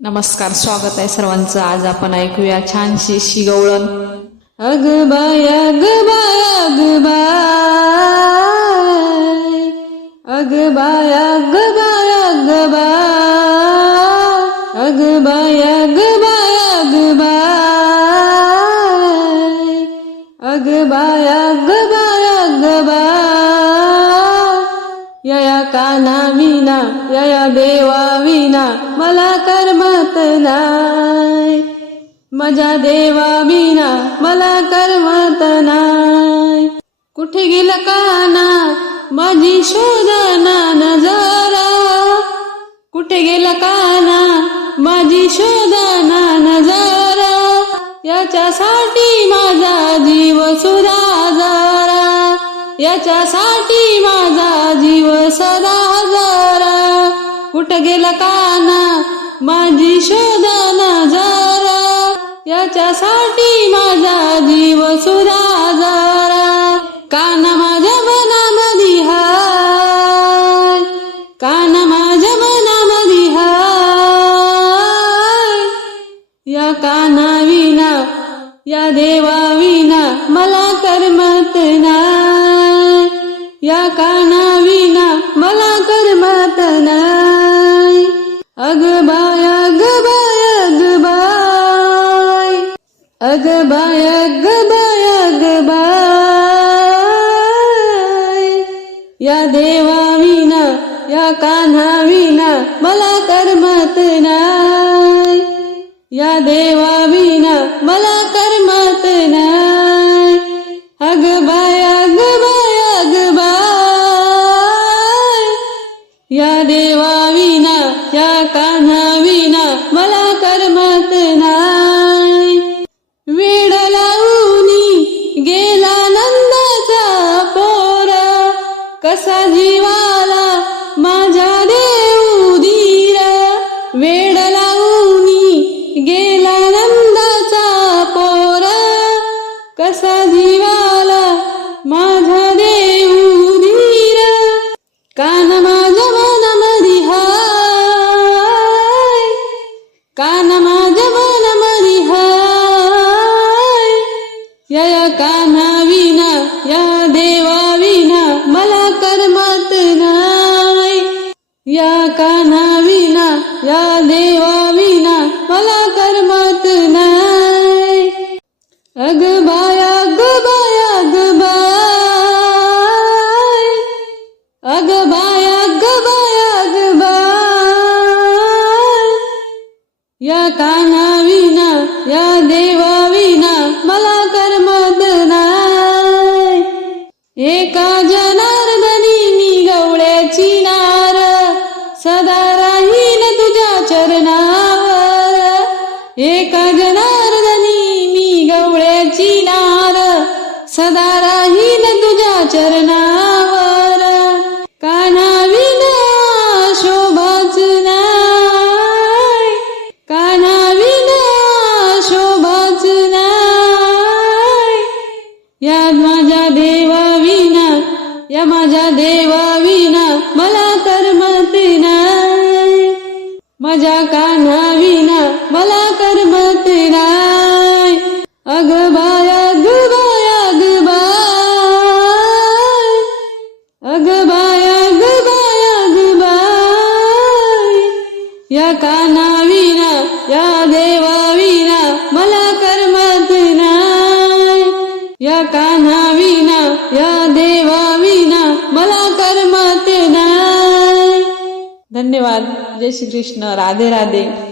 नमस्कार स्वागत आहे सर्वांचं. आज आपण ऐकूया छानशी शिगवळण. अग बाय अग बाय अग बाय. अग बाय अग यया काना विना यया देवा विना मला करमत नाय मजा देवा विना मला करमत नाय कुठे गेला काना? माझी शोधना नजारा कुठे गेला काना? माझी शोधना नजारा याच्यासाठी माझा जीव सुधा जरा. याच्यासाठी माझा सदा हजारा कुठं गेला काना? माझी शोधना जरा. याच्यासाठी माझा जीव सुधा जरा. काना माझ्या मनामधी हाय. काना माझ्या मनामधी हाय. या काना विना या देवा विना मला करमत ना या काना अग बाय अग बाय अग बाय या देवा विना या कान्हा विना मला करमत नाही. या देवा विना मला करमत नाही. अग बाय अग बाया अग बाय या देवा विना या कान्हा कसा जीवाला माझ्या देऊ धीरा वेड लावूनी गेला नंदाचा पोरा. कसा जीवाला माझा देऊ धीरा कान माझ्या मनामधी हाय. कान माझ्या मनामधी हाय. या या कान्हा विना या देवा करमत नाही या काना विना या देवा विना मला करमत नाही अग बाया ग बाया ग बाय. अग बाया ग बाया ग बाय. या काना विना या सदा राहील तुझ्या चरणावर. काना विना शोभाच नाही काना शोभाच नाही या माझ्या देवा विना या माझ्या देवा विना मला करमत नाही माझ्या कान्हा धन्यवाद. जय श्री कृष्ण राधे राधे.